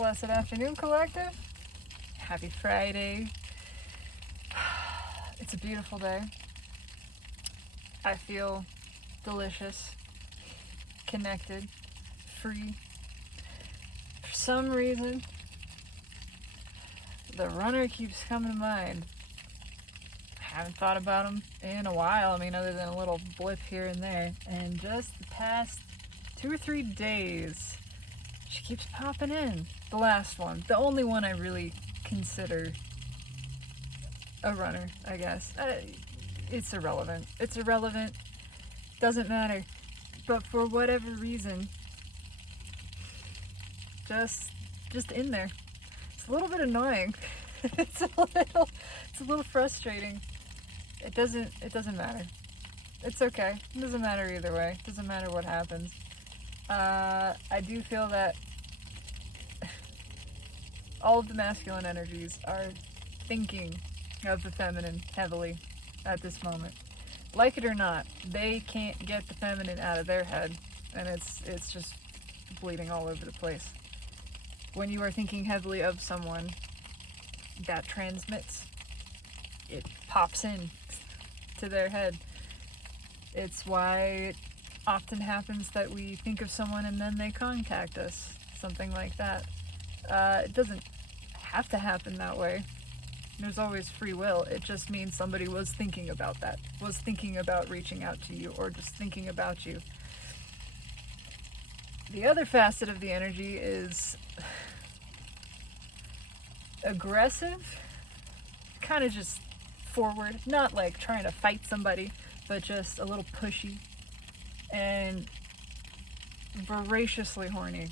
Blessed afternoon, collective. Happy Friday. It's a beautiful day. I feel delicious, connected, free. For some reason, the runner keeps coming to mind. I haven't thought about him in a while, other than a little blip here and there. And just the past 2 or 3 days, she keeps popping in. The last one. The only one I really consider a runner, I guess. It's irrelevant. It's irrelevant. Doesn't matter. But for whatever reason, just in there. It's a little bit annoying. It's a little frustrating. It doesn't matter. It's okay. It doesn't matter either way. It doesn't matter what happens. I do feel that all of the masculine energies are thinking of the feminine heavily at this moment. Like it or not, they can't get the feminine out of their head, and it's just bleeding all over the place. When you are thinking heavily of someone, that transmits. It pops in to their head. It's why it often happens that we think of someone and then they contact us. Something like that. It doesn't have to happen that way. There's always free will. It just means somebody was thinking about that. Was thinking about reaching out to you or just thinking about you. The other facet of the energy is aggressive. Kind of just forward. Not like trying to fight somebody, but just a little pushy. And voraciously horny.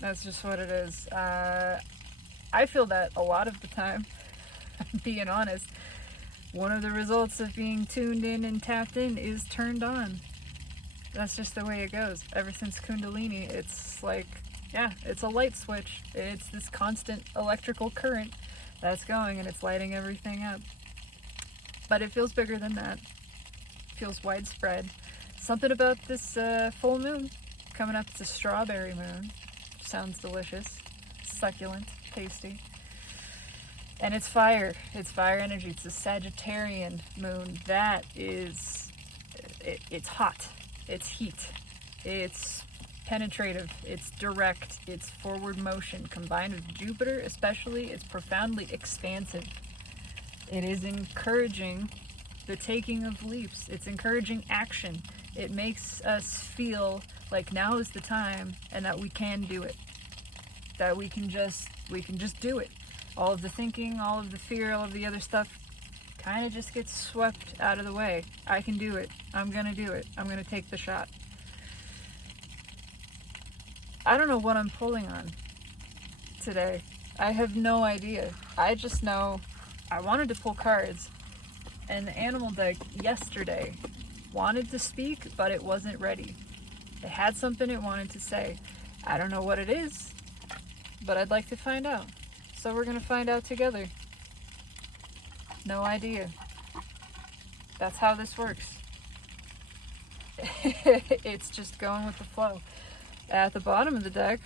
That's just what it is. I feel that a lot of the time, being honest. One of the results of being tuned in and tapped in is turned on. That's just the way it goes. Ever since Kundalini, it's like, yeah, it's a light switch. It's this constant electrical current that's going and it's lighting everything up. But it feels bigger than that. It feels widespread. Something about this full moon coming up. It's a strawberry moon. Sounds delicious, succulent, tasty. And it's fire. It's fire energy. It's a Sagittarian moon. That is, it's hot. It's heat. It's penetrative. It's direct. It's forward motion. Combined with Jupiter especially, it's profoundly expansive. It is encouraging the taking of leaps. It's encouraging action. It makes us feel like now is the time and that we can do it. That we can just do it. All of the thinking, all of the fear, all of the other stuff kind of just gets swept out of the way. I can do it. I'm going to do it. I'm going to take the shot. I don't know what I'm pulling on today. I have no idea. I just know I wanted to pull cards, and the animal deck yesterday wanted to speak, but it wasn't ready. It had something it wanted to say. I don't know what it is, but I'd like to find out. So we're going to find out together. No idea. That's how this works. It's just going with the flow. At the bottom of the deck,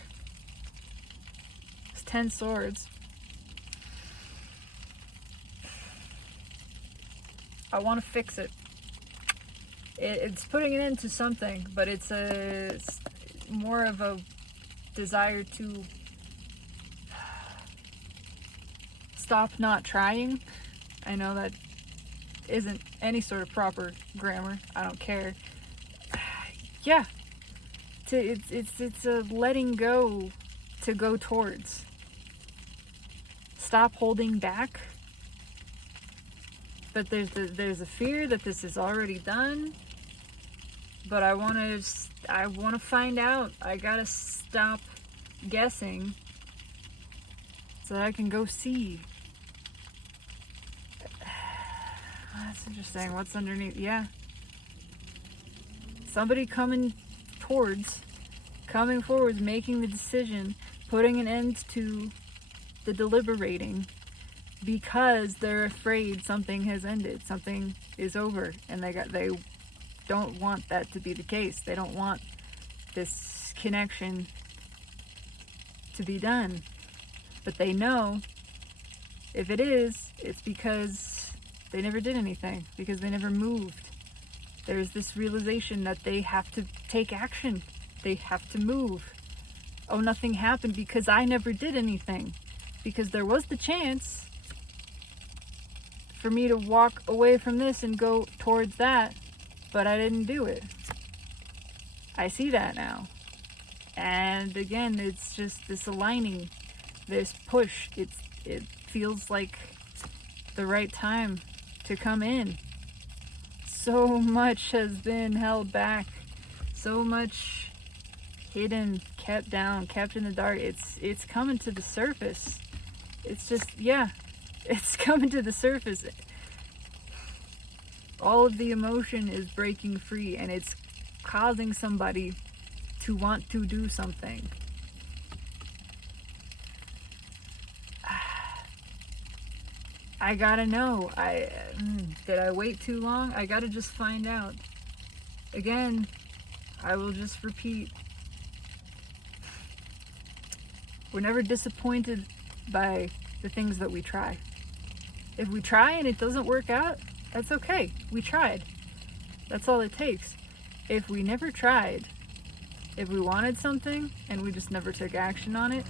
it's 10 swords. I want to fix it. It's putting an end to something, but it's more of a desire to stop not trying. I know that isn't any sort of proper grammar. I don't care. Yeah. It's a letting go to go towards. Stop holding back. But there's a fear that this is already done. But I want to find out. I gotta stop guessing so that I can go see. That's interesting. What's underneath? Yeah. Somebody coming forward, making the decision, putting an end to the deliberating because they're afraid something has ended, something is over, and they don't want that to be the case. They don't want this connection to be done. But they know if it is, it's because they never did anything, because they never moved. There's this realization that they have to take action. They have to move. Oh, nothing happened because I never did anything. Because there was the chance for me to walk away from this and go towards that, but I didn't do it. I see that now. And again, it's just this aligning, this push. It feels like the right time to come in. So much has been held back. So much hidden, kept down, kept in the dark. It's coming to the surface. It's just, yeah, it's coming to the surface. All of the emotion is breaking free, and it's causing somebody to want to do something. I gotta know. Did I wait too long? I gotta just find out. Again, I will just repeat. We're never disappointed by the things that we try. If we try and it doesn't work out, that's okay. We tried. That's all it takes. If we never tried, if we wanted something and we just never took action on it,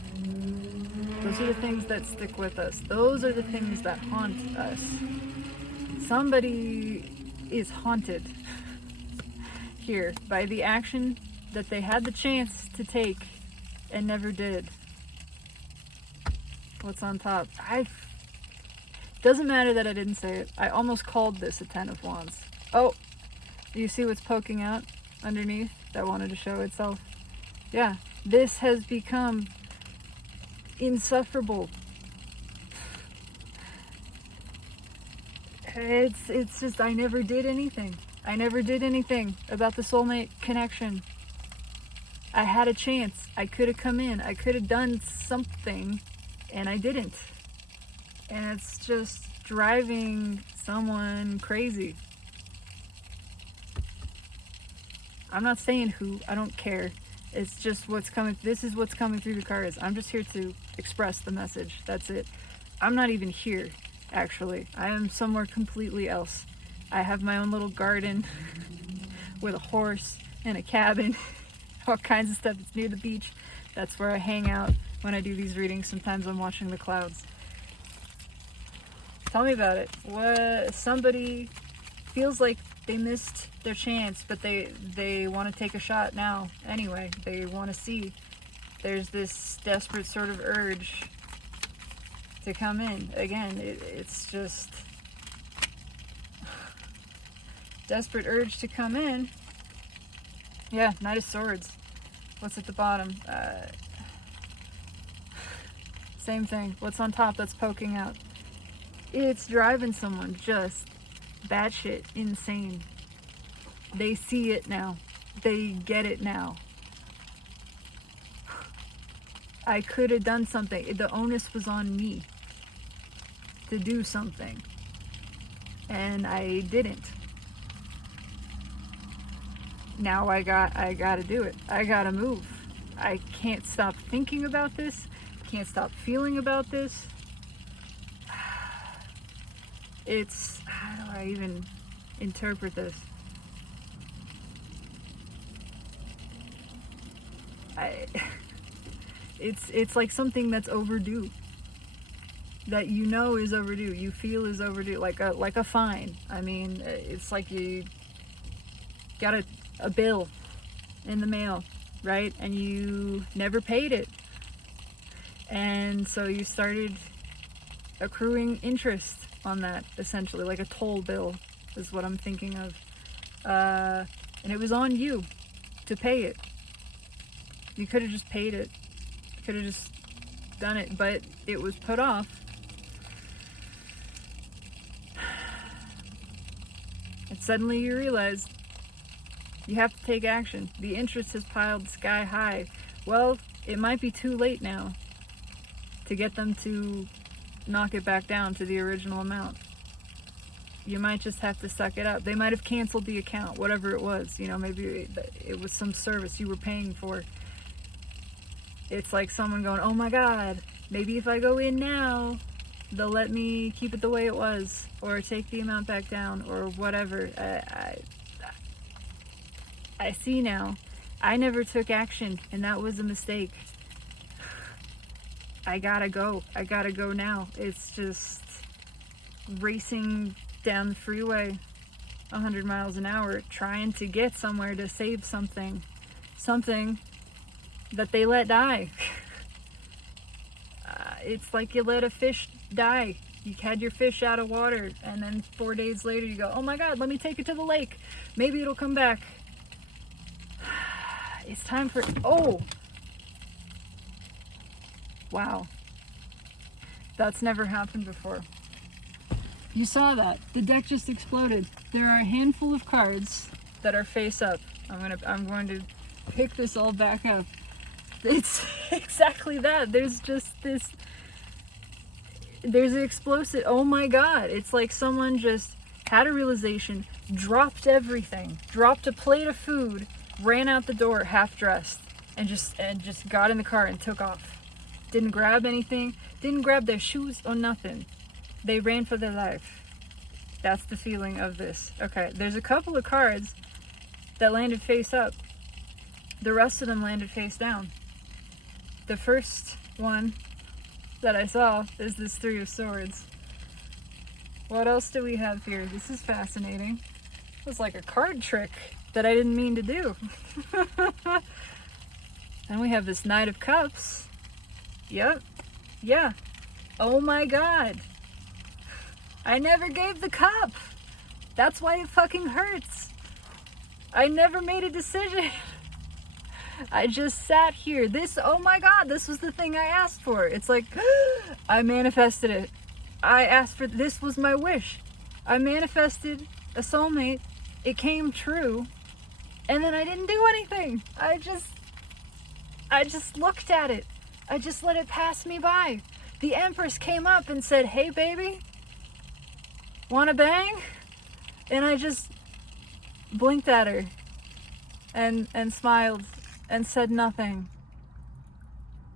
those are the things that stick with us. Those are the things that haunt us. Somebody is haunted here by the action that they had the chance to take and never did. What's on top? Doesn't matter that I didn't say it. I almost called this a 10 of Wands. Oh, do you see what's poking out underneath that wanted to show itself? Yeah, this has become insufferable. It's just, I never did anything. I never did anything about the soulmate connection. I had a chance. I could have come in. I could have done something, and I didn't. And it's just driving someone crazy. I'm not saying who. I don't care. It's just what's coming. This is what's coming through the cards. I'm just here to express the message. That's it. I'm not even here, actually. I am somewhere completely else. I have my own little garden with a horse and a cabin, all kinds of stuff. It's near the beach. That's where I hang out when I do these readings. Sometimes I'm watching the clouds. Tell me about it. What, somebody feels like they missed their chance, but they want to take a shot now anyway. They want to see. There's this desperate sort of urge to come in. Again, it's just desperate urge to come in. Yeah, Knight of Swords. What's at the bottom? Same thing. What's on top that's poking out? It's driving someone just batshit insane. They see it now. They get it now. I could have done something. The onus was on me to do something, and I didn't. Now I gotta do it. I gotta move. I can't stop thinking about this. Can't stop feeling about this. It's, how do I even interpret this? It's like something that's overdue, that you know is overdue, you feel is overdue, like a fine. I mean, it's like you got a bill in the mail, right? And you never paid it, and so you started accruing interest on that, essentially, like a toll bill is what I'm thinking of. And it was on you to pay it. You could have just paid it. You could have just done it, but it was put off. And suddenly you realize you have to take action. The interest has piled sky high. Well, it might be too late now to get them to knock it back down to the original amount. You might just have to suck it up. They might have canceled the account, whatever it was. You know, maybe it was some service you were paying for. It's like someone going, oh my God, maybe if I go in now, they'll let me keep it the way it was, or take the amount back down, or whatever. I see now. I never took action, and that was a mistake. I gotta go. I gotta go now. It's just racing down the freeway 100 miles an hour, trying to get somewhere to save something that they let die. It's like you let a fish die. You had your fish out of water, and then 4 days later you go, oh my God, let me take it to the lake. Maybe it'll come back. It's time for, oh, wow. That's never happened before. You saw that. The deck just exploded. There are a handful of cards that are face up. I'm going to pick this all back up. It's exactly that. There's just this, there's an explosive, oh my God. It's like someone just had a realization, dropped everything, dropped a plate of food, ran out the door half dressed, and just got in the car and took off. Didn't grab anything, didn't grab their shoes or nothing. They ran for their life. That's the feeling of this. Okay, there's a couple of cards that landed face up. The rest of them landed face down. The first one that I saw is this Three of Swords. What else do we have here? This is fascinating. It's like a card trick that I didn't mean to do. Then we have this Knight of Cups. Yep. Yeah. Oh my God. I never gave the cup. That's why it fucking hurts. I never made a decision. I just sat here. This, oh my God, this was the thing I asked for. It's like, I manifested it. I asked for, this was my wish. I manifested a soulmate. It came true. And then I didn't do anything. I just looked at it. I just let it pass me by. The Empress came up and said, hey baby, wanna bang? And I just blinked at her and smiled and said nothing.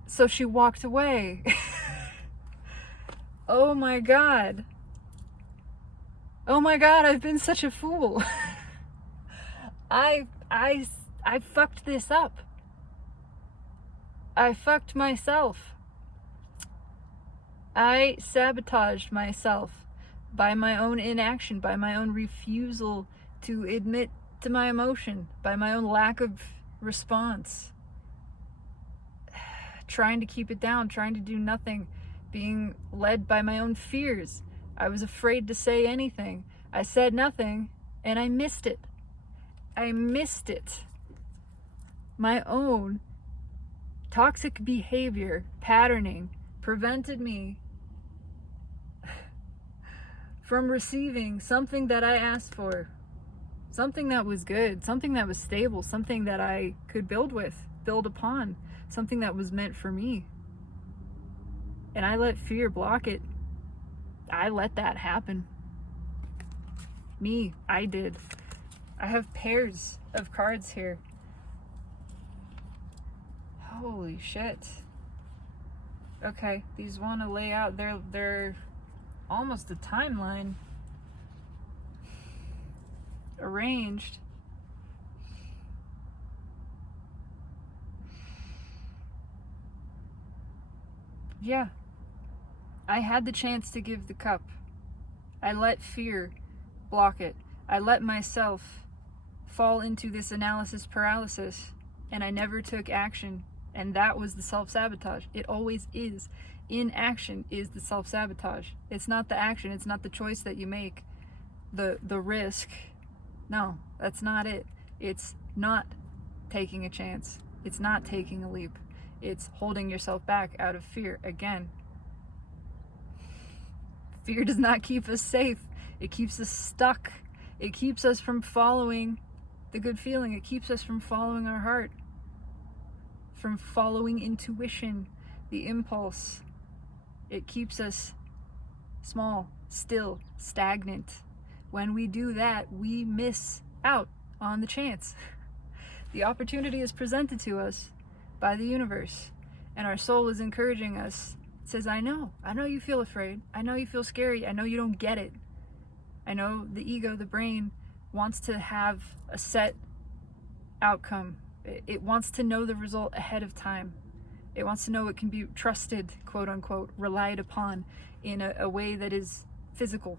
So she walked away. Oh my God. Oh my God, I've been such a fool. I fucked this up. I fucked myself. I sabotaged myself by my own inaction, by my own refusal to admit to my emotion, by my own lack of response. Trying to keep it down, trying to do nothing, being led by my own fears. I was afraid to say anything. I said nothing, and I missed it. I missed it. My own toxic behavior, patterning, prevented me from receiving something that I asked for. Something that was good, something that was stable, something that I could build with, build upon, something that was meant for me. And I let fear block it. I let that happen. Me, I did. I have pairs of cards here. Holy shit. Okay, these want to lay out, they're almost a timeline arranged. Yeah. I had the chance to give the cup. I let fear block it. I let myself fall into this analysis paralysis, and I never took action. And that was the self-sabotage. It always is. Inaction is the self-sabotage. It's not the action. It's not the choice that you make. The risk. No, that's not it. It's not taking a chance. It's not taking a leap. It's holding yourself back out of fear. Again, fear does not keep us safe. It keeps us stuck. It keeps us from following the good feeling. It keeps us from following our heart, from following intuition, the impulse. It keeps us small, still, stagnant. When we do that, we miss out on the chance. The opportunity is presented to us by the universe, And our soul is encouraging us. It says, I know you feel afraid. I know you feel scary. I know you don't get it. I know the ego, the brain, wants to have a set outcome. It wants to know the result ahead of time. It wants to know it can be trusted, quote unquote, relied upon in a way that is physical.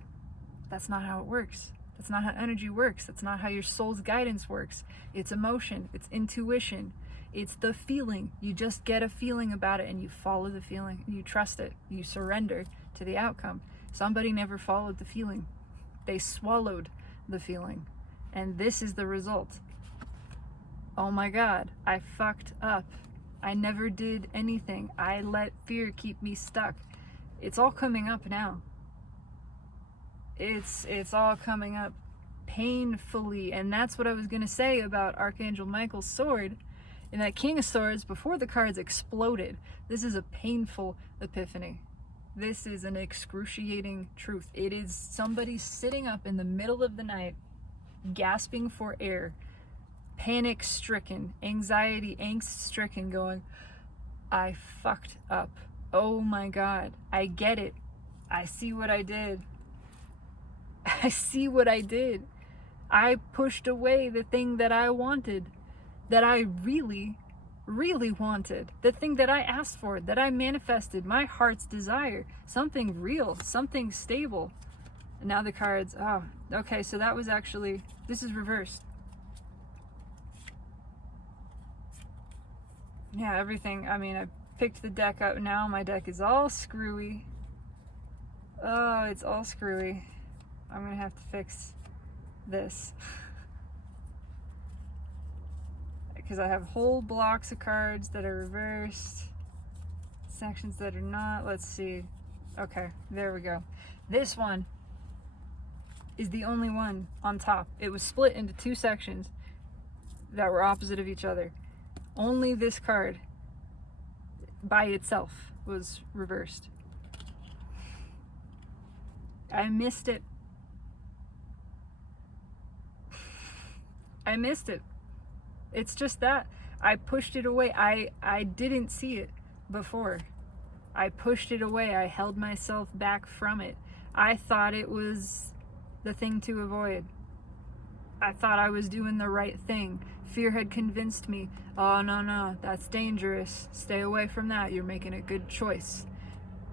That's not how it works. That's not how energy works. That's not how your soul's guidance works. It's emotion. It's intuition. It's the feeling. You just get a feeling about it and you follow the feeling. You trust it. You surrender to the outcome. Somebody never followed the feeling. They swallowed the feeling. And this is the result. Oh my God, I fucked up. I never did anything. I let fear keep me stuck. It's all coming up now. It's all coming up painfully. And that's what I was going to say about Archangel Michael's sword. In that King of Swords, before the cards exploded, this is a painful epiphany. This is an excruciating truth. It is somebody sitting up in the middle of the night, gasping for air, panic-stricken, anxiety, angst-stricken, going, I fucked up. Oh my God, I get it. I see what I did. I see what I did. I pushed away the thing that I wanted, that I really, really wanted, the thing that I asked for, that I manifested, my heart's desire, something real, something stable. And now the cards, oh, okay, so that was actually, this is reversed. Yeah, everything, I mean, I picked the deck up, now my deck is all screwy. Oh, it's all screwy. I'm gonna have to fix this. Because I have whole blocks of cards that are reversed, sections that are not. Let's see. Okay, there we go. This one is the only one on top. It was split into two sections that were opposite of each other. Only this card by itself was reversed. I missed it. I missed it. It's just that I pushed it away. I didn't see it before. I pushed it away. I held myself back from it. I thought it was the thing to avoid. I thought I was doing the right thing. Fear had convinced me, oh no, that's dangerous. Stay away from that. You're making a good choice.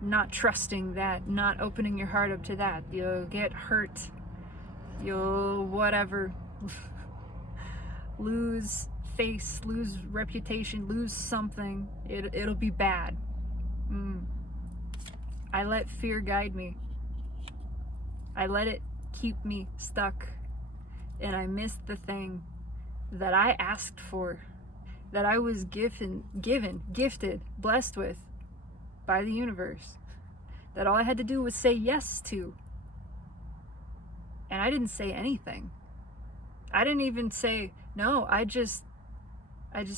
Not trusting that, not opening your heart up to that. You'll get hurt. You'll whatever. Lose face, lose reputation, lose something. It'll be bad. I let fear guide me. I let it keep me stuck. And I missed the thing that I asked for, that I was gifted, blessed with by the universe. That all I had to do was say yes to. And I didn't say anything. I didn't even say no. I just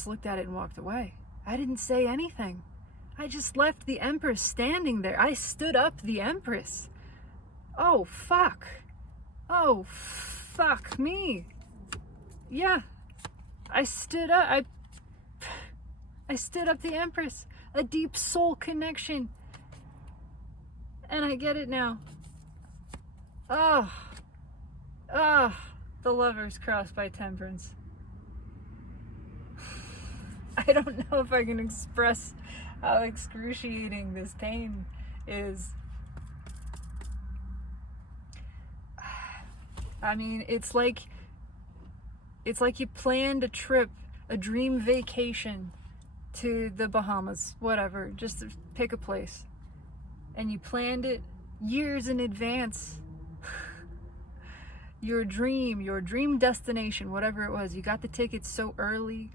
looked at it and walked away. I didn't say anything. I just left the Empress standing there. I stood up the Empress. Oh, fuck. Oh, fuck me. Yeah. I stood up. I stood up the Empress. A deep soul connection. And I get it now. Oh. The Lovers crossed by Temperance. I don't know if I can express how excruciating this pain is. I mean, it's like you planned a trip, a dream vacation to the Bahamas, whatever, just to pick a place. And you planned it years in advance. Your dream destination, whatever it was. You got the tickets so early.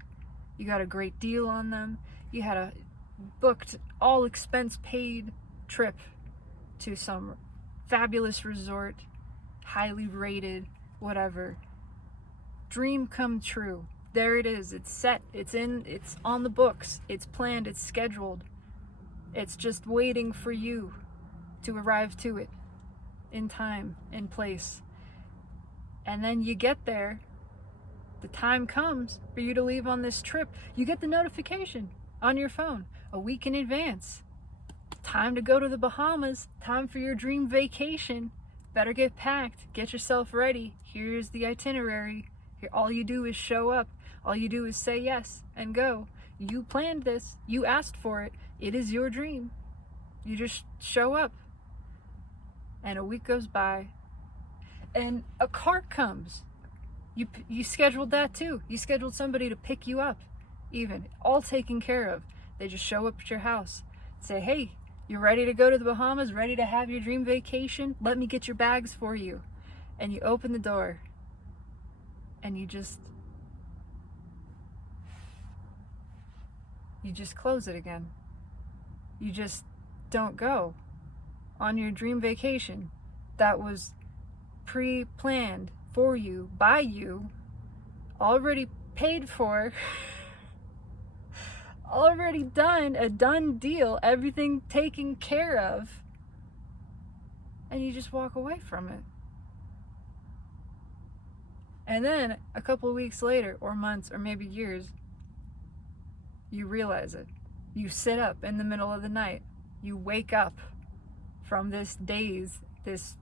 You got a great deal on them. You had a booked, all expense paid trip to some fabulous resort, highly rated, whatever. Dream come true. There it is. It's set. It's on the books. It's planned. It's scheduled. It's just waiting for you to arrive to it in time, in place. And then you get there. The time comes for you to leave on this trip. You get the notification on your phone. a week in advance. Time to go to the Bahamas, time for your dream vacation. Better get packed, get yourself ready. Here's the itinerary. Here, all you do is show up. All you do is say yes and go. You planned this, you asked for it. It is your dream. You just show up. And a week goes by and a car comes. You scheduled that too. You scheduled somebody to pick you up, even, all taken care of. They just show up at your house, say, hey, you ready to go to the Bahamas? Ready to have your dream vacation? Let me get your bags for you. And you open the door and you just close it again. You just don't go on your dream vacation that was pre-planned for you, by you, already paid for, already done, a done deal, everything taken care of, and you just walk away from it. And then a couple of weeks later, or months, or maybe years, you realize it. You sit up in the middle of the night. You wake up from this daze, this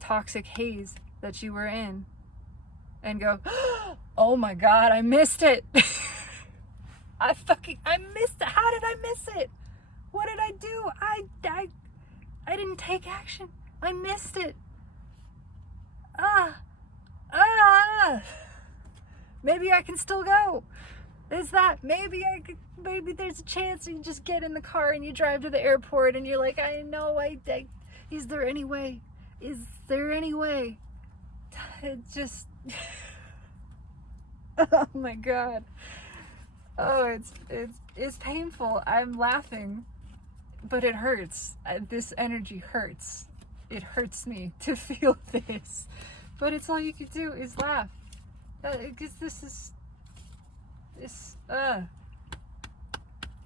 toxic haze that you were in, and go, oh my God, I missed it. I missed it. How did I miss it? What did I do? I didn't take action. I missed it. Maybe I can still go. Is that, maybe there's a chance you just get in the car and you drive to the airport and you're like, I know, is there any way? Is there any way? It just, oh my God. Oh, it's painful. I'm laughing, but it hurts. This energy hurts. It hurts me to feel this, but it's all you can do is laugh. Because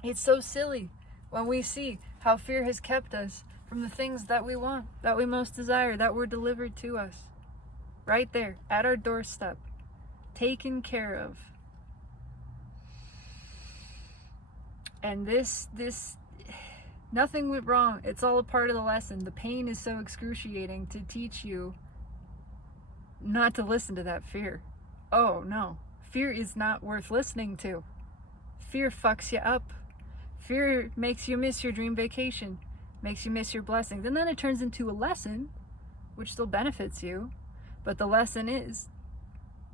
it's so silly when we see how fear has kept us from the things that we want, that we most desire, that were delivered to us. Right there, at our doorstep, taken care of. And this, nothing went wrong. It's all a part of the lesson. The pain is so excruciating to teach you not to listen to that fear. Oh no, fear is not worth listening to. Fear fucks you up. Fear makes you miss your dream vacation, makes you miss your blessings. And then it turns into a lesson, which still benefits you. But the lesson is,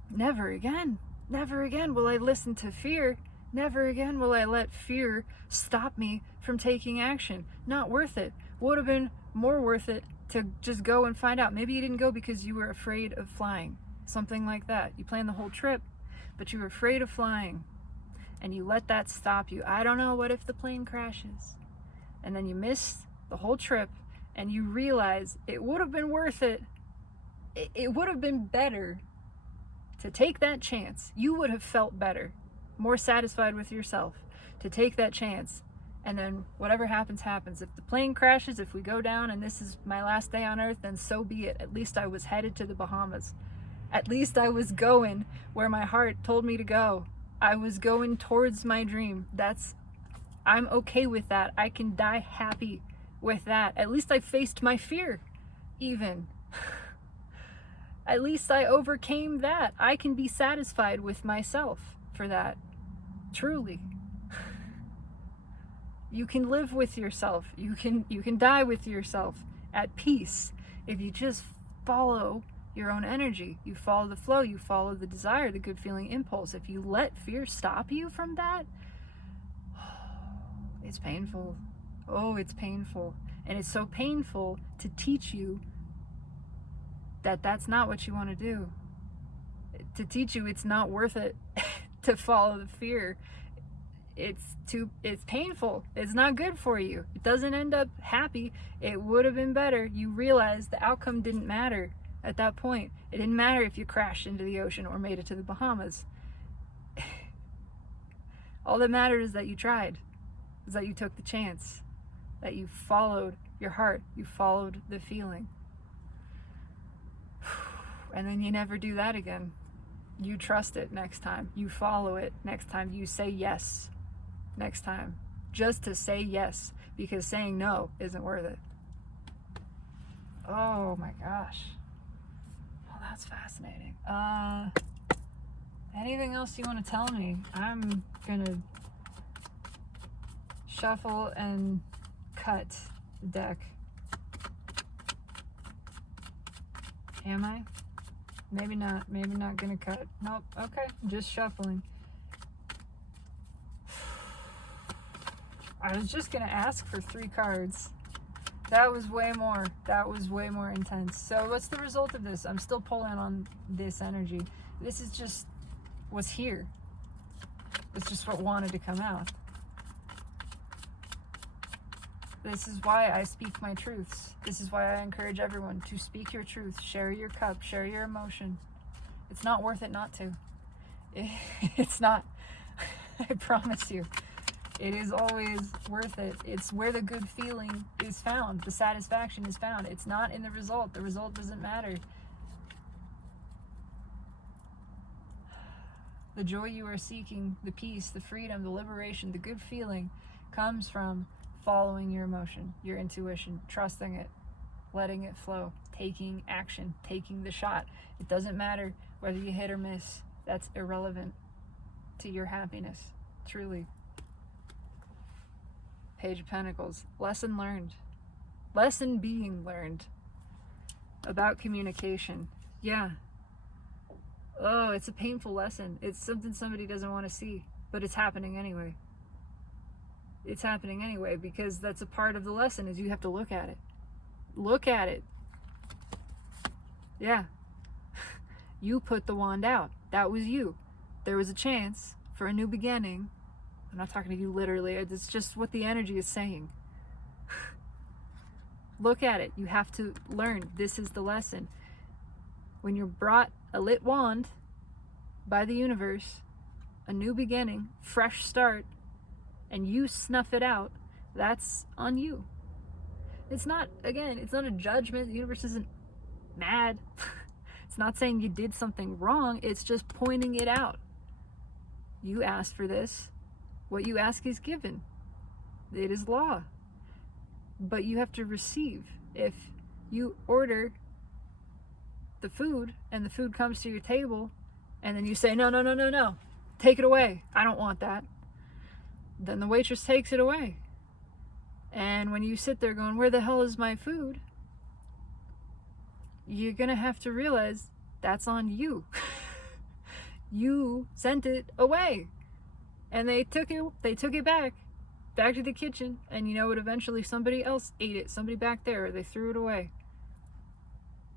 never again will I listen to fear. Never again will I let fear stop me from taking action. Not worth it. Would have been more worth it to just go and find out. Maybe you didn't go because you were afraid of flying. Something like that. You planned the whole trip, but you were afraid of flying. And you let that stop you. I don't know, what if the plane crashes? And then you miss the whole trip and you realize it would have been worth it. It would have been better to take that chance. You would have felt better, more satisfied with yourself to take that chance. And then whatever happens, happens. If the plane crashes, if we go down and this is my last day on earth, then so be it. At least I was headed to the Bahamas. At least I was going where my heart told me to go. I was going towards my dream. I'm okay with that. I can die happy with that. At least I faced my fear, even. At least I overcame that. I can be satisfied with myself for that. Truly. You can live with yourself. You can die with yourself at peace if you just follow your own energy. You follow the flow. You follow the desire, the good feeling impulse. If you let fear stop you from that, it's painful. Oh, it's painful. And it's so painful to teach you that that's not what you want to do. To teach you it's not worth it to follow the fear. It's painful. It's not good for you. It doesn't end up happy. It would have been better. You realize the outcome didn't matter at that point. It didn't matter if you crashed into the ocean or made it to the Bahamas. All that mattered is that you tried, is that you took the chance, that you followed your heart, you followed the feeling. And then you never do that again. You trust it next time. You follow it next time. You say yes next time. just to say yes, because saying no isn't worth it. Oh my gosh. Well, that's fascinating. Anything else you want to tell me? I'm gonna shuffle and cut the deck. Am I? Maybe not. Maybe not gonna cut. Nope. Okay. Just shuffling. I was just gonna ask for 3 cards. That was way more. That was way more intense. So what's the result of this? I'm still pulling on this energy. This is just what's here. It's just what wanted to come out. This is why I speak my truths. This is why I encourage everyone to speak your truth. Share your cup. Share your emotion. It's not worth it not to. It's not. I promise you. It is always worth it. It's where the good feeling is found. The satisfaction is found. It's not in the result. The result doesn't matter. The joy you are seeking, the peace, the freedom, the liberation, the good feeling comes from following your emotion, your intuition, trusting it, letting it flow, taking action, taking the shot. It doesn't matter whether you hit or miss. That's irrelevant to your happiness, truly. Page of Pentacles. Lesson learned. Lesson being learned about communication. Yeah. Oh, it's a painful lesson. It's something somebody doesn't want to see, but it's happening anyway. It's happening anyway because that's a part of the lesson is you have to look at it. Look at it. Yeah. You put the wand out. That was you. There was a chance for a new beginning. I'm not talking to you literally. It's just what the energy is saying. Look at it. You have to learn. This is the lesson. When you're brought a lit wand by the universe, a new beginning, fresh start, and you snuff it out, that's on you. It's not, again, it's not a judgment. The universe isn't mad. It's not saying you did something wrong. It's just pointing it out. You asked for this. What you ask is given. It is law. But you have to receive. If you order the food and the food comes to your table and then you say, no, no, no, no, no, take it away. I don't want that. Then the waitress takes it away. And when you sit there going, where the hell is my food? You're going to have to realize that's on you. You sent it away. And they took it back to the kitchen. And you know what? Eventually somebody else ate it. Somebody back there. They threw it away.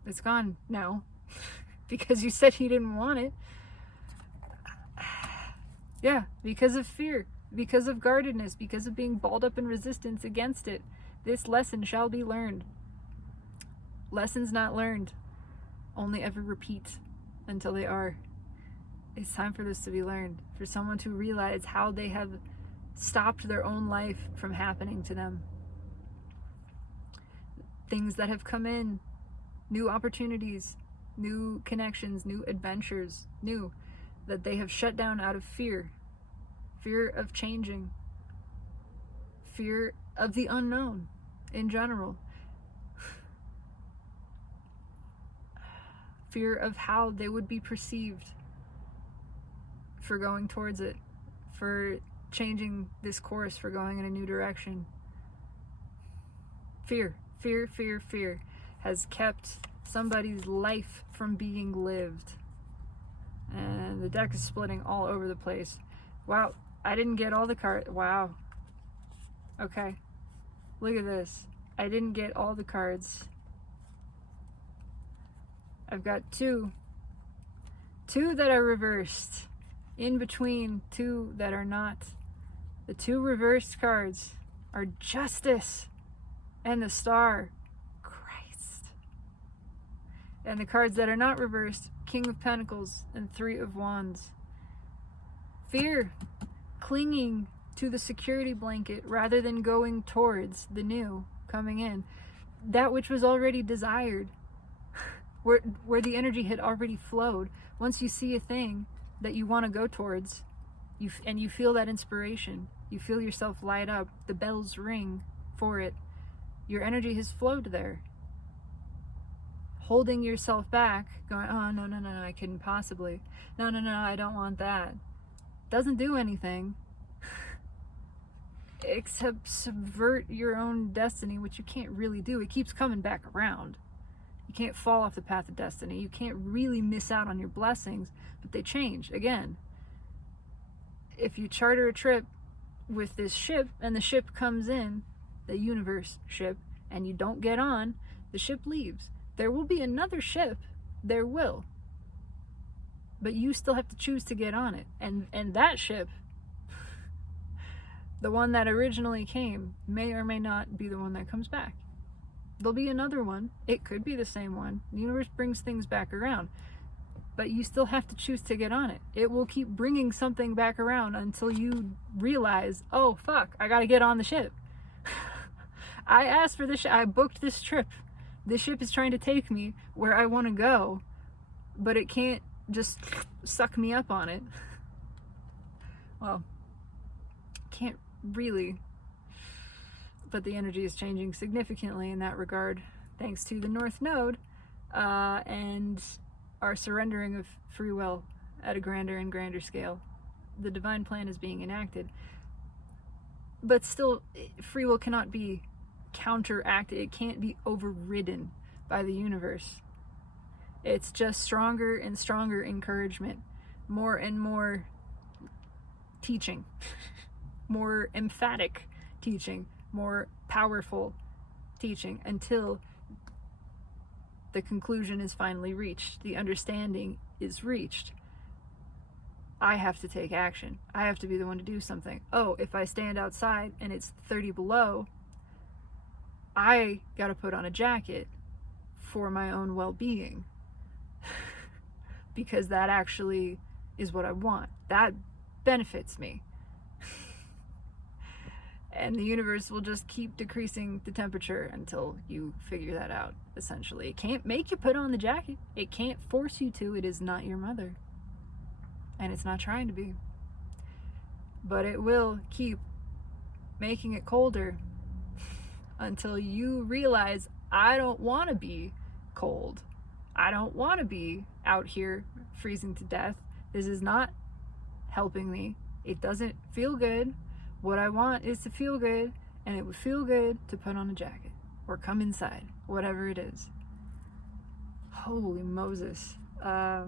It's gone now. Because you said you didn't want it. Yeah, because of fear. Because of guardedness, because of being balled up in resistance against it. This lesson shall be learned. Lessons not learned only ever repeat until they are. It's time for this to be learned. For someone to realize how they have stopped their own life from happening to them. Things that have come in, new opportunities, new connections, new adventures, new, that they have shut down out of fear. Fear of changing, fear of the unknown in general, fear of how they would be perceived for going towards it, for changing this course, for going in a new direction. Fear, fear, fear, fear has kept somebody's life from being lived. And the deck is splitting all over the place. Wow. I didn't get all the cards. Wow. Okay. Look at this. I didn't get all the cards. I've got two. Two that are reversed. In between two that are not. The two reversed cards are Justice and the Star. Christ. And the cards that are not reversed, King of Pentacles and Three of Wands. Fear. Clinging to the security blanket rather than going towards the new coming in. That which was already desired. Where the energy had already flowed. Once you see a thing that you want to go towards, and you feel that inspiration, You feel yourself light up. The bells ring for it. Your energy has flowed there. Holding yourself back, going, oh, no, I couldn't possibly. No, I don't want that. Doesn't do anything except subvert your own destiny, which you can't really do. It keeps coming back around. You can't fall off the path of destiny. You can't really miss out on your blessings, but they change again. If you charter a trip with this ship and the ship comes in, the universe ship, and you don't get on, the ship leaves. There will be another ship. There will. But you still have to choose to get on it. And that ship, the one that originally came, may or may not be the one that comes back. There'll be another one. It could be the same one. The universe brings things back around. But you still have to choose to get on it. It will keep bringing something back around until you realize, oh, fuck, I gotta get on the ship. I asked for this ship. I booked this trip. This ship is trying to take me where I want to go, but it can't just suck me up on it. Well, can't really, but the energy is changing significantly in that regard, thanks to the North Node and our surrendering of free will at a grander and grander scale. The divine plan is being enacted, but still, free will cannot be counteracted. It can't be overridden by the universe. It's just stronger and stronger encouragement, more and more teaching, more emphatic teaching, more powerful teaching, until the conclusion is finally reached, the understanding is reached. I have to take action. I have to be the one to do something. Oh, if I stand outside and it's 30 below, I gotta put on a jacket for my own well-being. Because that actually is what I want. That benefits me. And the universe will just keep decreasing the temperature until you figure that out, essentially. It can't make you put on the jacket. It can't force you to. It is not your mother. And it's not trying to be. But it will keep making it colder until you realize, I don't want to be cold. I don't want to be out here freezing to death. This is not helping me. It doesn't feel good. What I want is to feel good, and it would feel good to put on a jacket or come inside, whatever it is. Holy Moses. Yeah.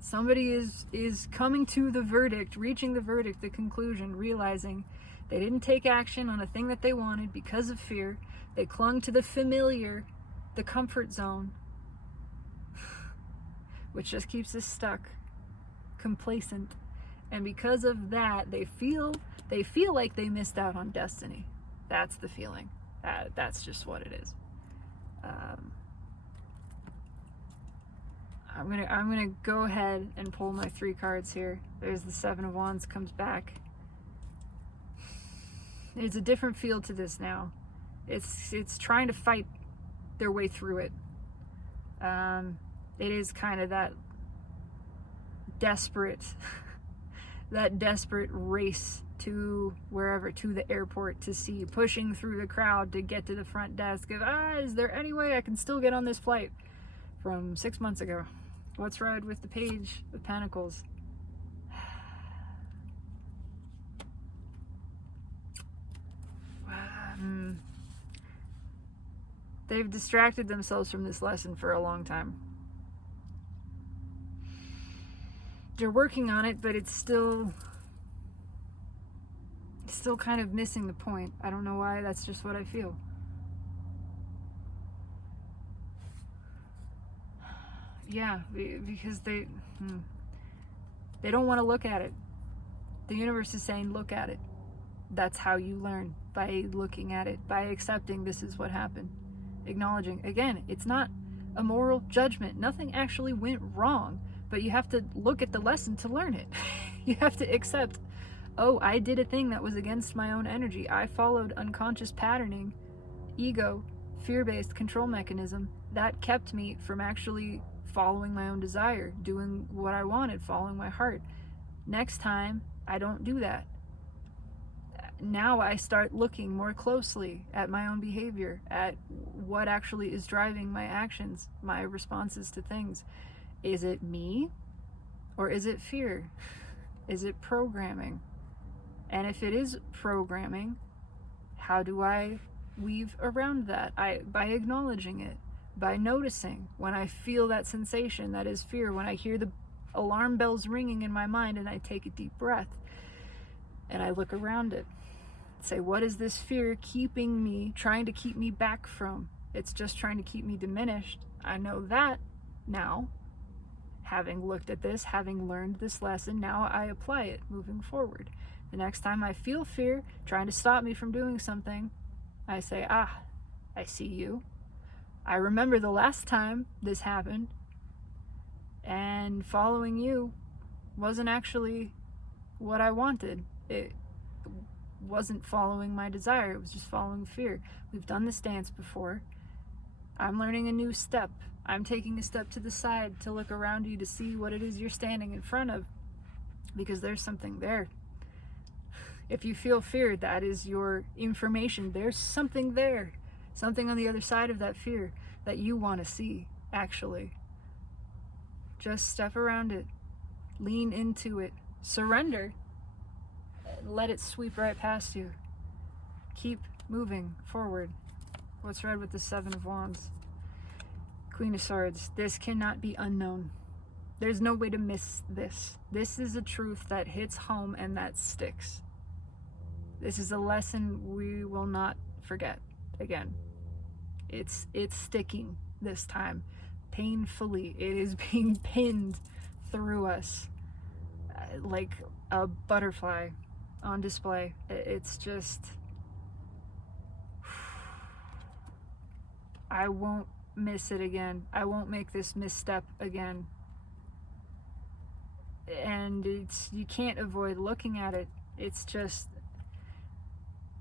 Somebody is coming to the verdict, reaching the verdict, the conclusion, realizing they didn't take action on a thing that they wanted because of fear. They clung to the familiar, the comfort zone, which just keeps us stuck, complacent. And because of that, they feel like they missed out on destiny. That's the feeling. That's just what it is. I'm gonna go ahead and pull my 3 cards here. There's the 7 of Wands comes back. There's a different feel to this now. It's trying to fight their way through it. It is kind of that desperate race to wherever, to the airport, to see, pushing through the crowd to get to the front desk of, is there any way I can still get on this flight from 6 months ago? Let's ride with the Page of Pentacles. They've distracted themselves from this lesson for a long time. They're working on it, but it's still kind of missing the point. I don't know why, that's just what I feel. Yeah, because they don't want to look at it. The universe is saying, look at it. That's how you learn, by looking at it, by accepting this is what happened. Acknowledging, again, it's not a moral judgment. Nothing actually went wrong, but you have to look at the lesson to learn it. You have to accept, oh, I did a thing that was against my own energy. I followed unconscious patterning, ego, fear-based control mechanism that kept me from actually following my own desire, doing what I wanted, following my heart. Next time, I don't do that. Now I start looking more closely at my own behavior, at what actually is driving my actions, my responses to things. Is it me? Or is it fear? Is it programming? And if it is programming, how do I weave around that? By acknowledging it, by noticing when I feel that sensation that is fear, when I hear the alarm bells ringing in my mind, and I take a deep breath and I look around it. Say, what is this fear keeping me, trying to keep me back from? It's just trying to keep me diminished. I know that now. Having looked at this, having learned this lesson, now I apply it moving forward. The next time I feel fear trying to stop me from doing something, I say, I see you. I remember the last time this happened, and following you wasn't actually what I wanted. It wasn't following my desire, it was just following fear. We've done this dance before. I'm learning a new step. I'm taking a step to the side to look around you to see what it is you're standing in front of, because there's something there. If you feel fear, that is your information. There's something there, something on the other side of that fear that you want to see, actually. Just step around it, lean into it, surrender. Let it sweep right past you. Keep moving forward. What's read with the Seven of Wands? Queen of Swords. This cannot be unknown. There's no way to miss this. This is a truth that hits home and that sticks. This is a lesson we will not forget again. It's sticking this time. Painfully. It is being pinned through us like a butterfly on display. It's just, I won't miss it again. I won't make this misstep again. And you can't avoid looking at it. It's just,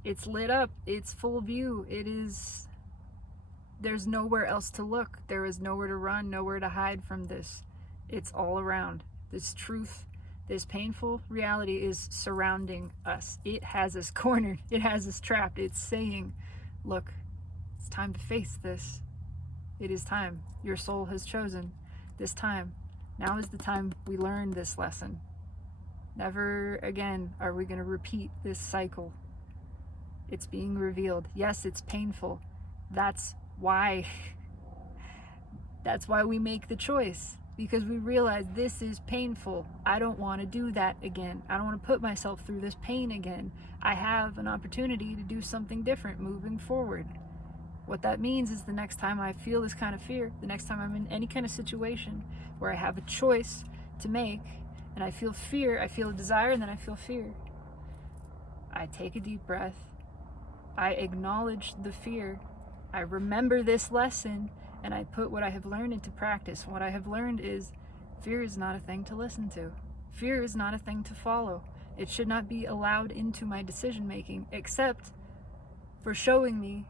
it's lit up. It's full view. There's nowhere else to look. There is nowhere to run, nowhere to hide from this. It's all around. This truth, this painful reality is surrounding us. It has us cornered. It has us trapped. It's saying, look, it's time to face this. It is time. Your soul has chosen this time. Now is the time we learn this lesson. Never again are we going to repeat this cycle. It's being revealed. Yes, it's painful. That's why we make the choice. Because we realize this is painful. I don't want to do that again. I don't want to put myself through this pain again. I have an opportunity to do something different moving forward. What that means is the next time I feel this kind of fear, the next time I'm in any kind of situation where I have a choice to make, and I feel fear, I feel a desire, and then I feel fear, I take a deep breath. I acknowledge the fear. I remember this lesson, and I put what I have learned into practice. What I have learned is fear is not a thing to listen to. Fear is not a thing to follow. It should not be allowed into my decision making, except for showing me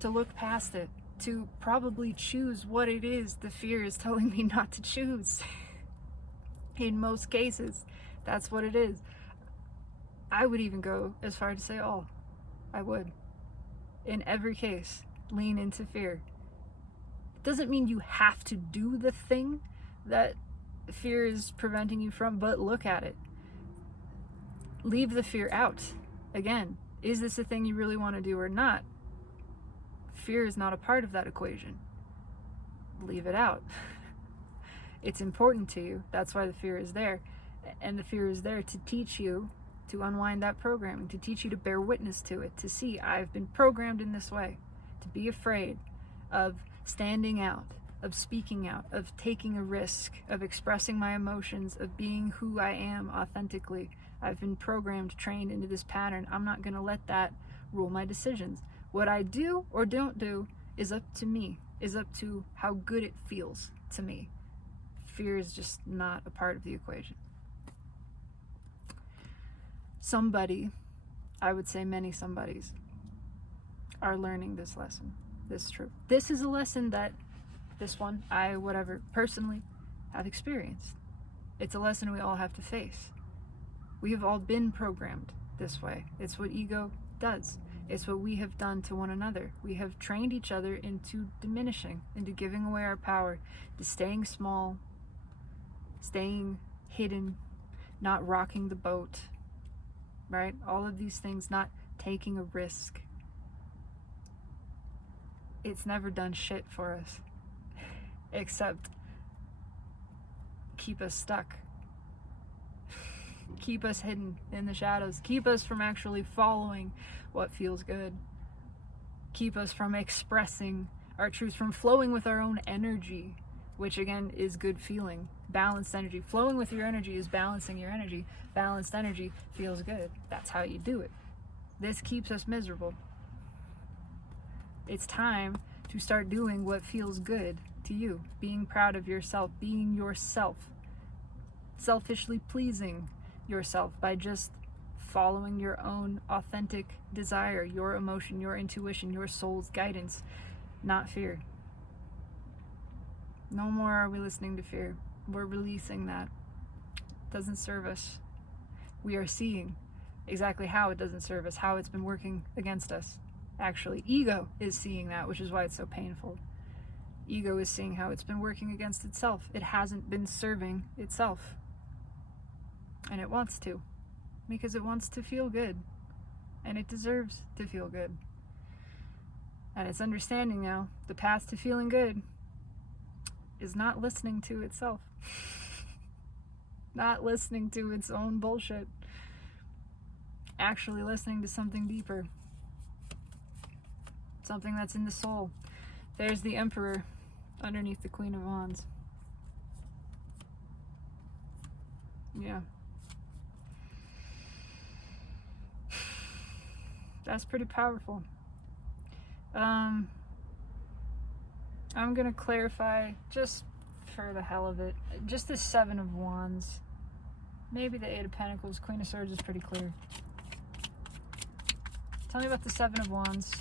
to look past it, to probably choose what it is the fear is telling me not to choose. In most cases, that's what it is. I would even go as far to say all. I would. In every case, lean into fear. It doesn't mean you have to do the thing that fear is preventing you from, but look at it. Leave the fear out. Again, is this a thing you really want to do or not? Fear is not a part of that equation. Leave it out. It's important to you. That's why the fear is there. And the fear is there to teach you to unwind that programming, to teach you to bear witness to it, to see I've been programmed in this way, to be afraid of standing out, of speaking out, of taking a risk, of expressing my emotions, of being who I am authentically. I've been programmed, trained into this pattern. I'm not going to let that rule my decisions. What I do or don't do is up to me, is up to how good it feels to me. Fear is just not a part of the equation. Somebody, I would say many somebodies, are learning this lesson, this truth. This is a lesson that This one, I, whatever, personally have experienced. It's a lesson we all have to face. We have all been programmed this way. It's what ego does. It's what we have done to one another. We have trained each other into diminishing, into giving away our power, to staying small, staying hidden, not rocking the boat, right? All of these things, not taking a risk. It's never done shit for us, except keep us stuck. Keep us hidden in the shadows. Keep us from actually following what feels good. Keep us from expressing our truth, from flowing with our own energy, which again is good feeling. Balanced energy. Flowing with your energy is balancing your energy. Balanced energy feels good. That's how you do it. This keeps us miserable. It's time to start doing what feels good to you. Being proud of yourself. Being yourself. Selfishly pleasing yourself by just following your own authentic desire, your emotion, your intuition, your soul's guidance, not fear. No more are we listening to fear. We're releasing that. It doesn't serve us. We are seeing exactly how it doesn't serve us, how it's been working against us. Actually, ego is seeing that, which is why it's so painful. Ego is seeing how it's been working against itself. It hasn't been serving itself. And it wants to, because it wants to feel good, and it deserves to feel good. And it's understanding now the path to feeling good is not listening to itself, not listening to its own bullshit, actually listening to something deeper, something that's in the soul. There's the Emperor underneath the Queen of Wands. Yeah. That's pretty powerful. I'm gonna clarify, just for the hell of it, just the Seven of Wands. Maybe the Eight of Pentacles. Queen of Swords is pretty clear. Tell me about the Seven of Wands.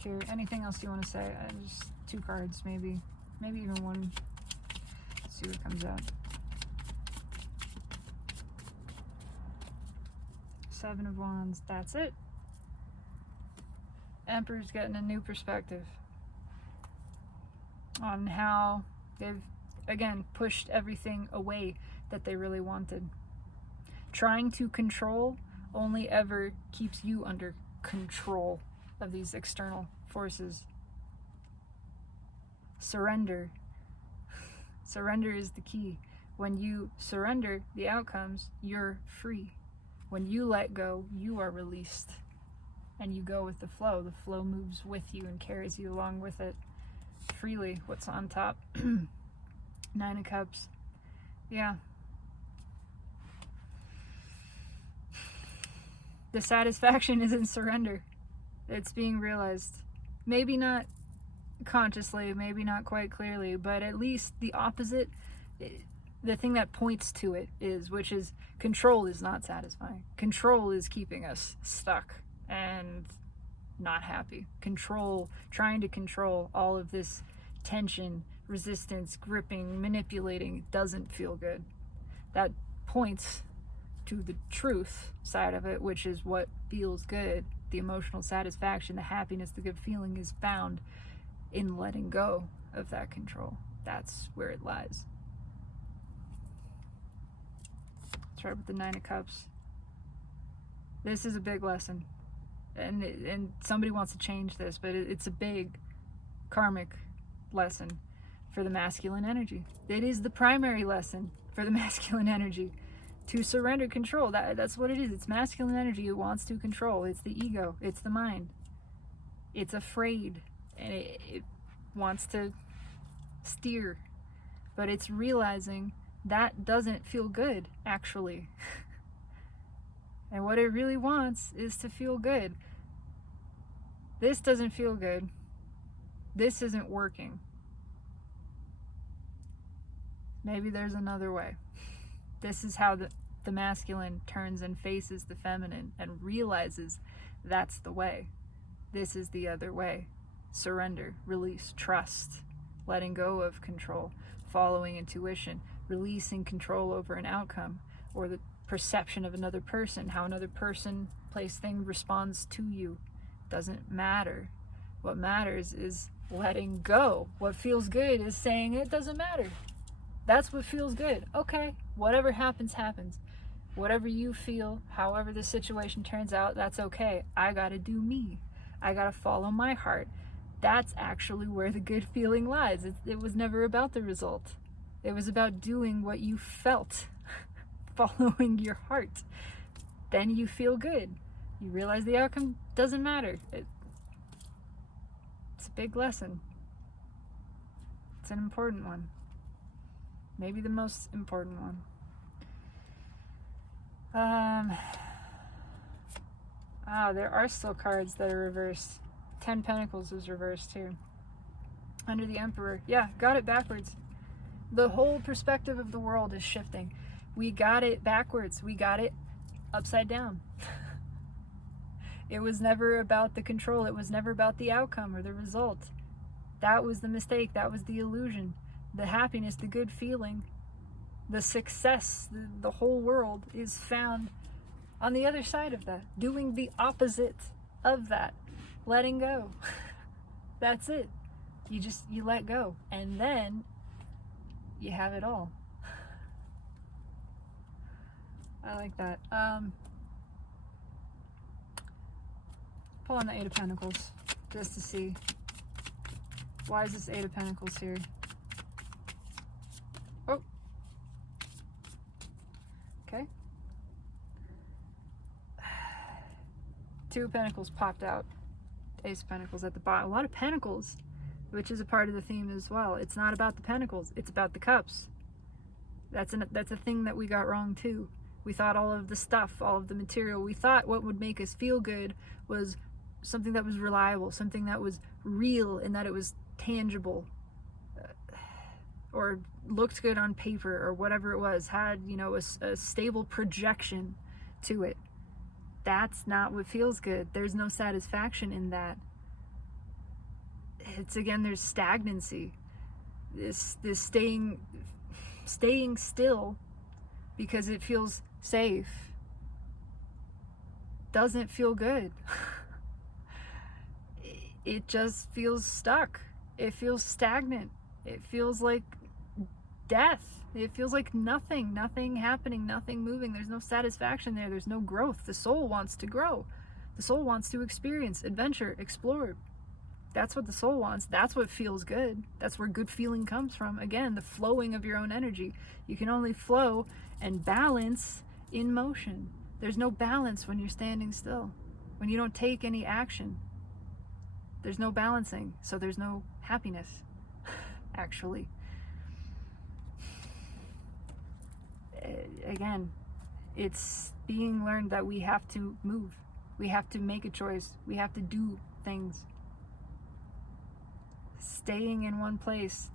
Here, anything else you want to say? Just two cards, maybe even one. Let's see what comes out. Seven of Wands. That's it. Emperor's getting a new perspective on how they've, again, pushed everything away that they really wanted. Trying to control only ever keeps you under control of these external forces. Surrender. Surrender is the key. When you surrender the outcomes, you're free. When you let go, you are released. And you go with the flow. The flow moves with you and carries you along with it freely. What's on top? Nine of Cups. Yeah. The satisfaction is in surrender. It's being realized. Maybe not consciously, maybe not quite clearly, but at least the opposite, the thing that points to it is, which is control is not satisfying. Control is keeping us stuck and not happy. Control, trying to control all of this tension, resistance, gripping, manipulating, doesn't feel good. That points to the truth side of it, which is what feels good. The emotional satisfaction, the happiness, the good feeling is found in letting go of that control. That's where it lies. Start with the Nine of Cups. This is a big lesson. And somebody wants to change this, but it's a big karmic lesson for the masculine energy. It is the primary lesson for the masculine energy, to surrender control. That's what it is. It's masculine energy. It wants to control. It's the ego. It's the mind. It's afraid, and it wants to steer, but it's realizing that doesn't feel good, actually. And what it really wants is to feel good. This doesn't feel good. This isn't working. Maybe there's another way. This is how the masculine turns and faces the feminine and realizes that's the way. This is the other way. Surrender, release, trust. letting go of control, following intuition, releasing control over an outcome or the perception of another person, how another person, place, thing responds to you. Doesn't matter. What matters is letting go. What feels good is saying it doesn't matter. That's what feels good. Okay, whatever happens, happens. Whatever you feel, however the situation turns out, that's okay. I gotta do me. I gotta follow my heart. That's actually where the good feeling lies. It was never about the result. It was about doing what you felt, following your heart. Then you feel good. You realize the outcome doesn't matter. It's a big lesson. It's an important one. Maybe the most important one. There are still cards that are reversed. 10 Pentacles is reversed too. Under the Emperor. Yeah, got it backwards. The whole perspective of the world is shifting. We got it backwards. We got it upside down. It was never about the control. It was never about the outcome or the result. That was the mistake. That was the illusion. The happiness, the good feeling, the success, the whole world is found on the other side of that. Doing the opposite of that. Letting go. That's it. You let go. And then you have it all. I like that. Pull on the Eight of Pentacles just to see. Why is this Eight of Pentacles here? Oh. Okay. Two of Pentacles popped out. Ace of Pentacles at the bottom. A lot of Pentacles, which is a part of the theme as well. It's not about the Pentacles. It's about the Cups. That's a thing that we got wrong too. We thought all of the stuff, all of the material, we thought what would make us feel good was something that was reliable, something that was real, and that it was tangible, or looked good on paper, or whatever it was, had, you know, a stable projection to it. That's not what feels good. There's no satisfaction in that. It's, again, there's stagnancy. This staying still because it feels safe doesn't feel good. It just feels stuck. It feels stagnant. It feels like death. It feels like nothing happening, nothing moving. There's no satisfaction there. There's no growth. The soul wants to grow. The soul wants to experience, adventure, explore. That's what the soul wants. That's what feels good. That's where good feeling comes from. Again, the flowing of your own energy. You can only flow and balance in motion. There's no balance when you're standing still. When you don't take any action, there's no balancing. So there's no happiness, actually. Again, it's being learned that we have to move. We have to make a choice. We have to do things. Staying in one place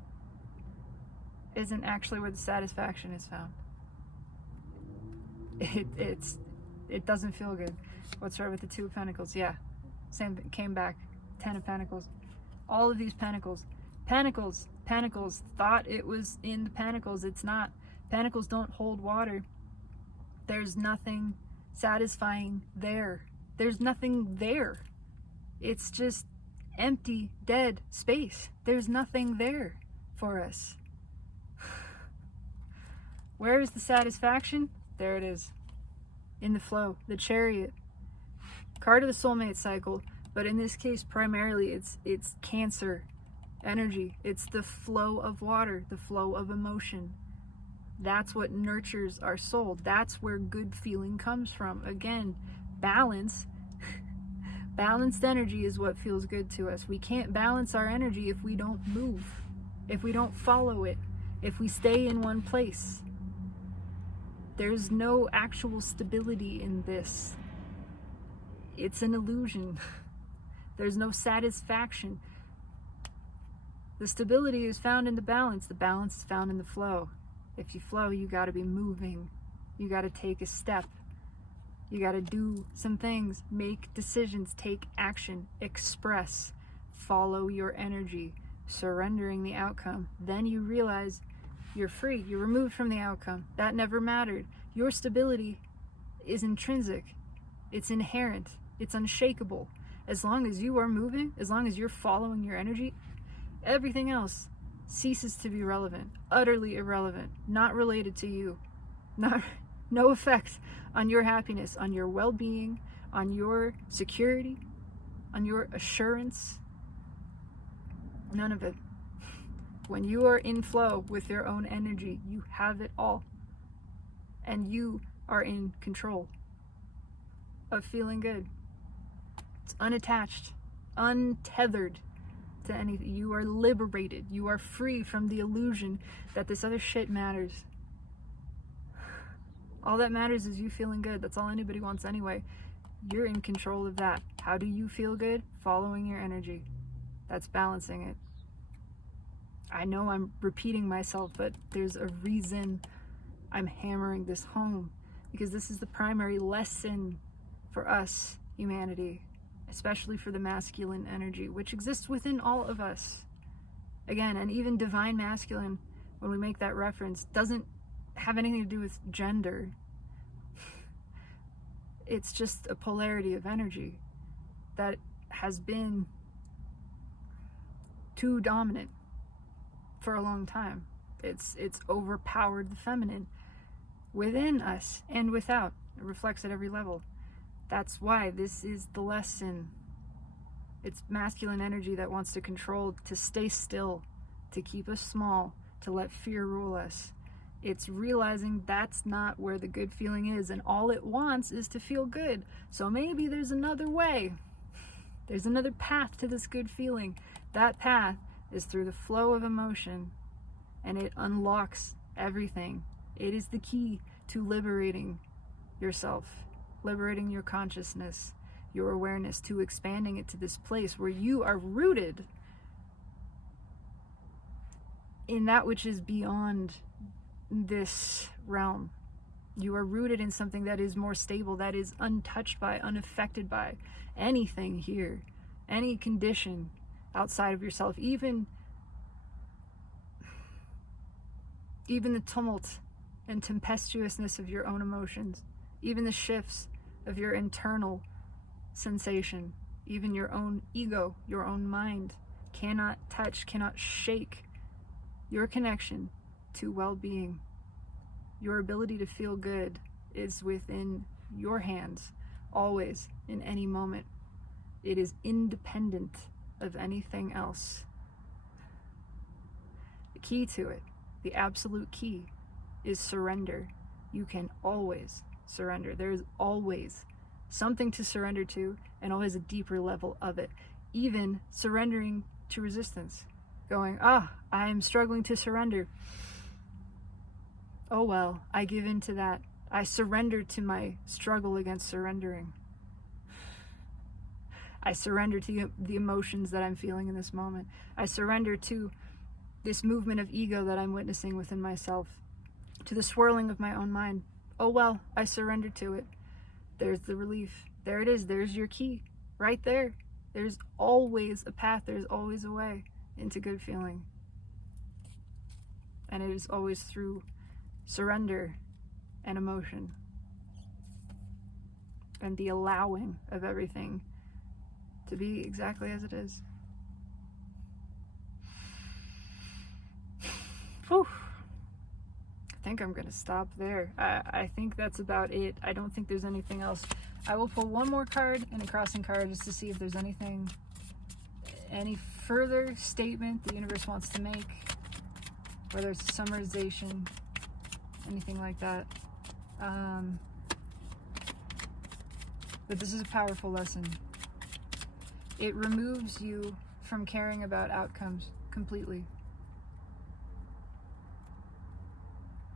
isn't actually where the satisfaction is found. It doesn't feel good. What's right with the Two of Pentacles? Yeah, same, came back. 10 of Pentacles. All of these Pentacles thought it was in the Pentacles. It's not. Pentacles don't hold water. There's nothing satisfying there. There's nothing there. It's just empty, dead space. There's nothing there for us. Where is the satisfaction? There it is. In the flow. The Chariot. Card of the soulmate cycle. But in this case, primarily, it's Cancer energy. It's the flow of water, the flow of emotion. That's what nurtures our soul. That's where good feeling comes from. Again, balance. Balanced energy is what feels good to us. We can't balance our energy if we don't move, if we don't follow it, if we stay in one place. There's no actual stability in this. It's an illusion. There's no satisfaction. The stability is found in the balance. The balance is found in the flow. If you flow, you got to be moving. You got to take a step. You got to do some things, make decisions, take action, express, follow your energy. surrendering the outcome, then you realize you're free. You're removed from the outcome. That never mattered. Your stability is intrinsic. It's inherent. It's unshakable. As long as you are moving, as long as you're following your energy, everything else ceases to be relevant, utterly irrelevant, not related to you, no effect on your happiness, on your well-being, on your security, on your assurance. None of it. When you are in flow with your own energy, you have it all. And you are in control of feeling good. It's unattached, untethered to anything. You are liberated. You are free from the illusion that this other shit matters. All that matters is you feeling good. That's all anybody wants anyway. You're in control of that. How do you feel good? Following your energy. That's balancing it. I know I'm repeating myself, but there's a reason I'm hammering this home, because this is the primary lesson for us, humanity, especially for the masculine energy, which exists within all of us. Again, and even divine masculine, when we make that reference, doesn't have anything to do with gender. It's just a polarity of energy that has been too dominant for a long time. It's overpowered the feminine within us and without. It reflects at every level. That's why this is the lesson. It's masculine energy that wants to control, to stay still, to keep us small, to let fear rule us. It's realizing that's not where the good feeling is, and all it wants is to feel good. So maybe there's another way. There's another path to this good feeling. That path is through the flow of emotion, and it unlocks everything. It is the key to liberating yourself, liberating your consciousness, your awareness, to expanding it to this place where you are rooted in that which is beyond this realm. You are rooted in something that is more stable, that is untouched by, unaffected by anything here, any condition outside of yourself, even the tumult and tempestuousness of your own emotions, even the shifts of your internal sensation, even your own ego, your own mind cannot touch, cannot shake your connection to well-being. Your ability to feel good is within your hands, always, in any moment. It is independent of anything else. The key to it, the absolute key, is surrender. You can always surrender. There is always something to surrender to, and always a deeper level of it. Even surrendering to resistance. Going, I am struggling to surrender. Oh well, I give in to that. I surrender to my struggle against surrendering. I surrender to the emotions that I'm feeling in this moment. I surrender to this movement of ego that I'm witnessing within myself, to the swirling of my own mind. Oh well, I surrender to it. There's the relief. There it is. There's your key. Right there. There's always a path. There's always a way into good feeling. And it is always through surrender and emotion. And the allowing of everything to be exactly as it is. Whew. I think I'm going to stop there. I think that's about it. I don't think there's anything else. I will pull one more card and a crossing card just to see if there's anything, any further statement the universe wants to make, whether it's a summarization, anything like that. But this is a powerful lesson. It removes you from caring about outcomes completely.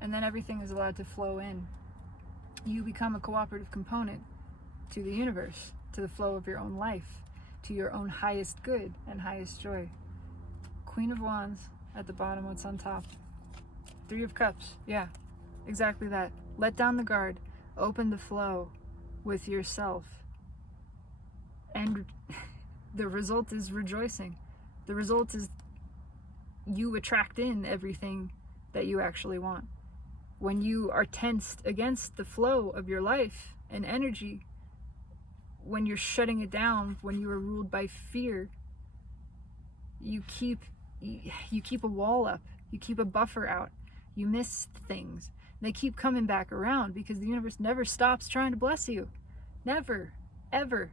And then everything is allowed to flow in. You become a cooperative component to the universe, to the flow of your own life, to your own highest good and highest joy. Queen of Wands at the bottom, what's on top? Three of Cups, yeah, exactly that. Let down the guard, open the flow with yourself. And the result is rejoicing. The result is you attract in everything that you actually want. When you are tensed against the flow of your life and energy, when you're shutting it down, when you are ruled by fear, you keep a wall up, you keep a buffer out, you miss things. They keep coming back around because the universe never stops trying to bless you. Never, ever.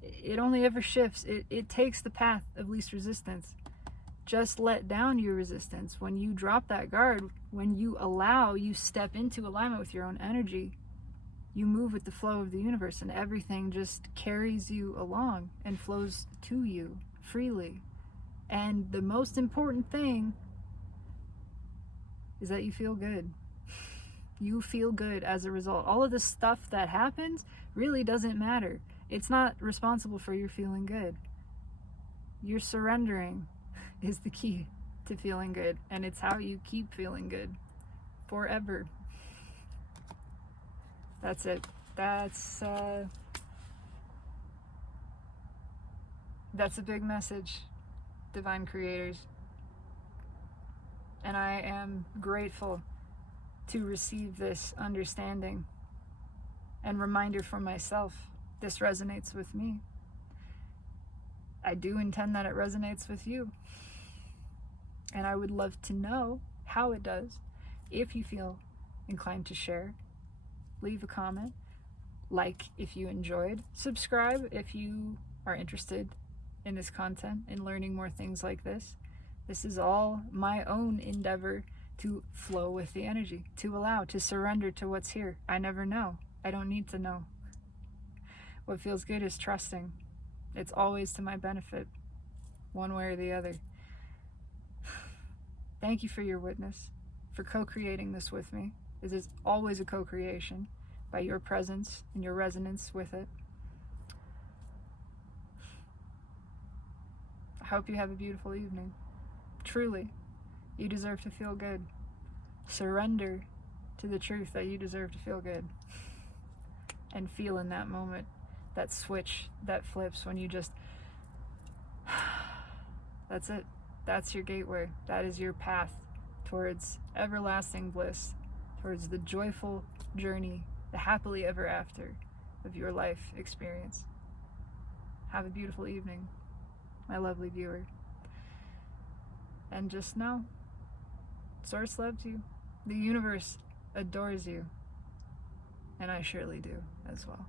It only ever shifts. It takes the path of least resistance. Just let down your resistance. When you drop that guard, when you step into alignment with your own energy, you move with the flow of the universe, and everything just carries you along and flows to you freely. And the most important thing is that you feel good. You feel good as a result. All of the stuff that happens really doesn't matter. It's not responsible for your feeling good. Your surrendering is the key to feeling good, and it's how you keep feeling good forever. That's it. That's a big message, divine creators. And I am grateful to receive this understanding and reminder for myself. This resonates with me. I do intend that it resonates with you. And I would love to know how it does. If you feel inclined to share, leave a comment, like if you enjoyed, subscribe if you are interested in this content and learning more things like this. This is all my own endeavor to flow with the energy, to allow, to surrender to what's here. I never know. I don't need to know. What feels good is trusting. It's always to my benefit, one way or the other. Thank you for your witness, for co-creating this with me. This is always a co-creation by your presence and your resonance with it. I hope you have a beautiful evening. Truly, you deserve to feel good. Surrender to the truth that you deserve to feel good. And feel in that moment, that switch that flips when you just, that's it. That's your gateway. That is your path towards everlasting bliss, towards the joyful journey, the happily ever after of your life experience. Have a beautiful evening, my lovely viewer. And just know, Source loves you. The universe adores you. And I surely do as well.